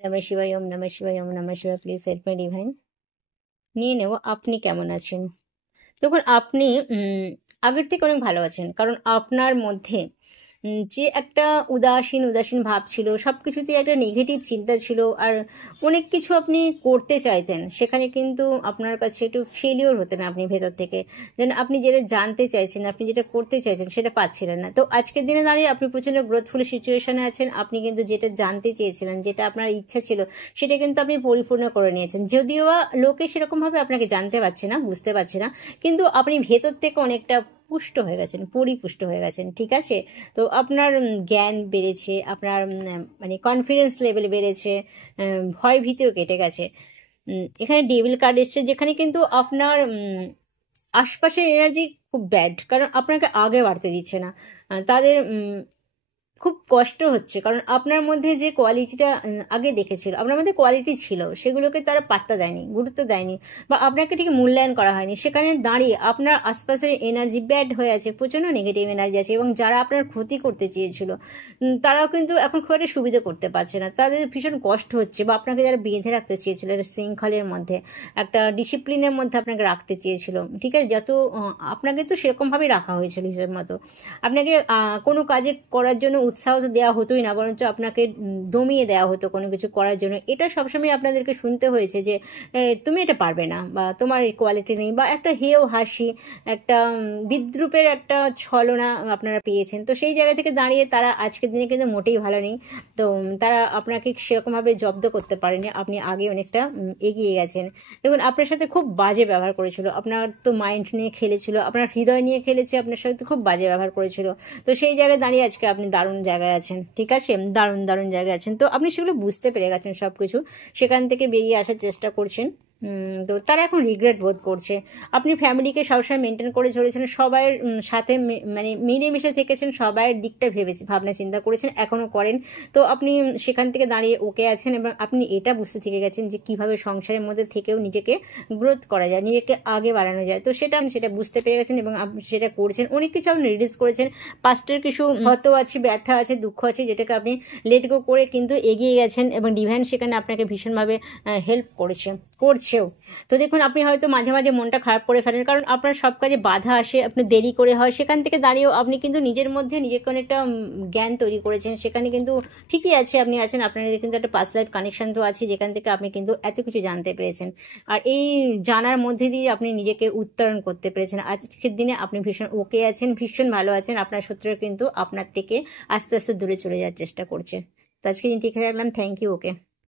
নমঃ শিবায়, ওম নমঃ শিবায়, ওম নমঃ শিবায়। Please help my divine. নিয়ে নেব আপনি কেমন আছেন। দেখুন আপনি আগের থেকে অনেক ভালো আছেন, কারণ আপনার মধ্যে যে একটা উদাসীন উদাসীন ভাব ছিল, সব কিছুতেই একটা নেগেটিভ চিন্তা ছিল, আর অনেক কিছু আপনি করতে চাইতেন, সেখানে কিন্তু আপনার কাছে একটু ফেলিওর হতেন আপনি ভেতর থেকে। যেন আপনি যেটা জানতে চাইছেন, আপনি যেটা করতে চাইছেন সেটা পাচ্ছিলেন না। তো আজকের দিনে দাঁড়িয়ে আপনি প্রচণ্ড গ্রোথফুল সিচুয়েশনে আছেন। আপনি কিন্তু যেটা জানতে চেয়েছিলেন, যেটা আপনার ইচ্ছা ছিল, সেটা কিন্তু আপনি পরিপূর্ণ করে নিয়েছেন। যদিও বা লোকে সেরকমভাবে আপনাকে জানতে পারছে না, বুঝতে পারছে না, কিন্তু আপনি ভেতর থেকে অনেকটা পুষ্ট হয়ে গেছেন, পরিপুষ্ট হয়ে গেছেন, ঠিক আছে। তো আপনার জ্ঞান বেড়েছে, আপনার মানে কনফিডেন্স লেভেল বেড়েছে, ভয় ভীতিও কেটে গেছে। এখানে ডেভিল কার্ড এসছে, যেখানে কিন্তু আপনার আশপাশের এনার্জি খুব ব্যাড, কারণ আপনাকে আগে বাড়তে দিচ্ছে না। তাদের খুব কষ্ট হচ্ছে, কারণ আপনার মধ্যে যে কোয়ালিটিটা আগে দেখেছিল, আপনার মধ্যে কোয়ালিটি ছিল, সেগুলোকে তারা পাত্তা দেয়নি, গুরুত্ব দেয়নি, বা আপনাকে ঠিক মূল্যায়ন করা হয়নি। সেখানে দাঁড়িয়ে আপনার আশপাশের এনার্জি ব্যাড হয়ে আছে, প্রচণ্ড নেগেটিভ এনার্জি আছে, এবং যারা আপনার ক্ষতি করতে চেয়েছিল তারাও কিন্তু এখন খুব একটা সুবিধা করতে পারছে না, তাদের ভীষণ কষ্ট হচ্ছে। বা আপনাকে যারা বেঁধে রাখতে চেয়েছিল একটা শৃঙ্খলের মধ্যে, একটা ডিসিপ্লিনের মধ্যে আপনাকে রাখতে চেয়েছিল, ঠিক আছে, যত আপনাকে তো সেরকমভাবেই রাখা হয়েছিল হিসেব মতো। আপনাকে কোনো কাজে করার জন্য উৎসাহ তো দেওয়া হতোই না, বরঞ্চ আপনাকে দমিয়ে দেওয়া হতো কোনো কিছু করার জন্য। এটা সবসময় আপনাদেরকে শুনতে হয়েছে যে তুমি এটা পারবে না, বা তোমার কোয়ালিটি নেই, বা একটা হেয় হাসি, একটা বিদ্রুপের একটা ছলনা আপনারা পেয়েছেন। তো সেই জায়গা থেকে দাঁড়িয়ে তারা আজকের দিনে কিন্তু মোটেই ভালো নেই। তো তারা আপনাকে সেরকমভাবে জব্দ করতে পারেনি, আপনি আগে অনেকটা এগিয়ে গেছেন। দেখুন আপনার সাথে খুব বাজে ব্যবহার করেছিল, আপনার তো মাইন্ড নিয়ে খেলেছিল, আপনার হৃদয় নিয়ে খেলেছে, আপনার সাথে খুব বাজে ব্যবহার করেছিল। তো সেই জায়গায় দাঁড়িয়ে আজকে আপনি দারুণ জায়গায় আছেন, ঠিক আছে, দারুণ দারুণ জায়গায় আছেন। তো আপনি সেগুলো বুঝতে পেরে গেছেন সবকিছু, সেখান থেকে বেরিয়ে আসার চেষ্টা করছেন। তো তারা এখন রিগ্রেট বোধ করছে। আপনি ফ্যামিলিকে সবসময় মেনটেন করে চলেছেন, সবাইয়ের সাথে মানে মিলেমিশে থেকেছেন, সবাইয়ের দিকটা ভেবেছে, ভাবনা চিন্তা করেছেন, এখনো করেন। তো আপনি সেখান থেকে দাঁড়িয়ে ওকে আছেন, এবং আপনি এটা বুঝতে থেকে গেছেন যে কিভাবে সংসারের মধ্যে থেকেও নিজেকে গ্রোথ করা যায়, নিজেকে আগে বাড়ানো যায়। তো সেটা বুঝতে পেরে গেছেন, এবং আপনি সেটা করছেন। অনেক কিছু আপনি রিলিজ করেছেন, পাস্টের কিছু ক্ষত আছে, ব্যথা আছে, দুঃখ আছে, যেটাকে আপনি লেট গো করে কিন্তু এগিয়ে গেছেন, এবং ডিভাইন সেখানে আপনাকে ভীষণভাবে হেল্প করছেও। তো দেখুন আপনি হয়তো মাঝে মাঝে মনটা খারাপ করে ফেলেন, কারণ আপনার সব কাজে বাধা আসে, আপনি দেরি করে হয়। সেখান থেকে দাঁড়িয়েও আপনি কিন্তু নিজের মধ্যে নিজেকে অনেকটা জ্ঞান তৈরি করেছেন, সেখানে কিন্তু ঠিকই আছে, আপনি আছেন, আপনার কিন্তু একটা পাস্ট লাইফ কানেকশন তো আছে, যেখান থেকে আপনি কিন্তু এত কিছু জানতে পেরেছেন। আর এই জানার মধ্যে দিয়ে আপনি নিজেকে উত্তরণ করতে পেরেছেন। আজকের দিনে আপনি ভীষণ ওকে আছেন, ভীষণ ভালো আছেন। আপনার শত্রুরা কিন্তু আপনার থেকে আস্তে আস্তে দূরে চলে যাওয়ার চেষ্টা করছে। তো আজকে দিন ঠিক রাখলাম। Thank you. ওকে।